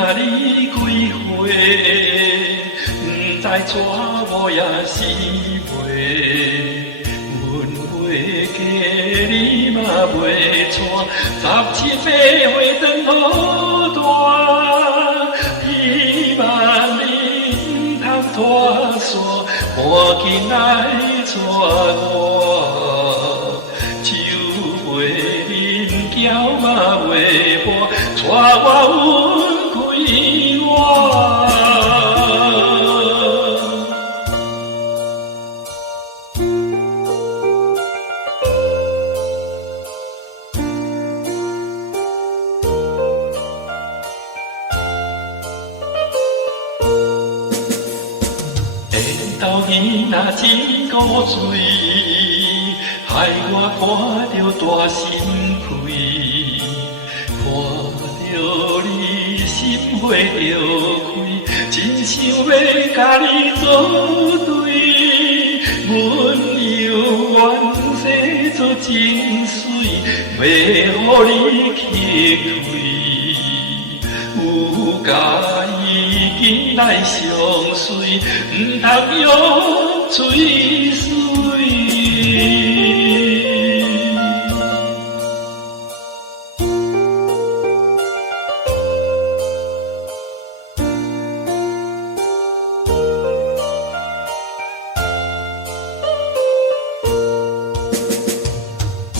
甲你几回，不知娶某也是袂。阮袂嫁你嘛袂娶，17、8岁长好大，希望你唔通拖线，赶紧来娶我。酒袂饮，轿嘛袂搬，娶我阮开我。斗鱼若真古锥，害我看着大心亏，看着你心花着开，真想要甲你作对，阮犹原生做真水，要互你去开，有介意紧来相随，唔通用嘴水。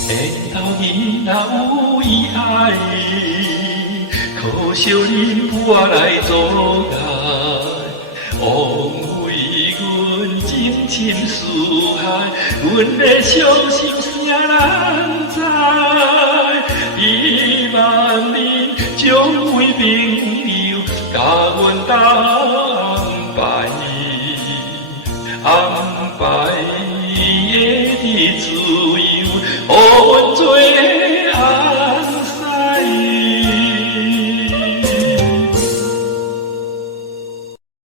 下斗伊若有意爱，可惜恁我来阻碍，枉费阮真情似海，阮的伤心谁人知？希望恁将为朋友，甲阮安排安排。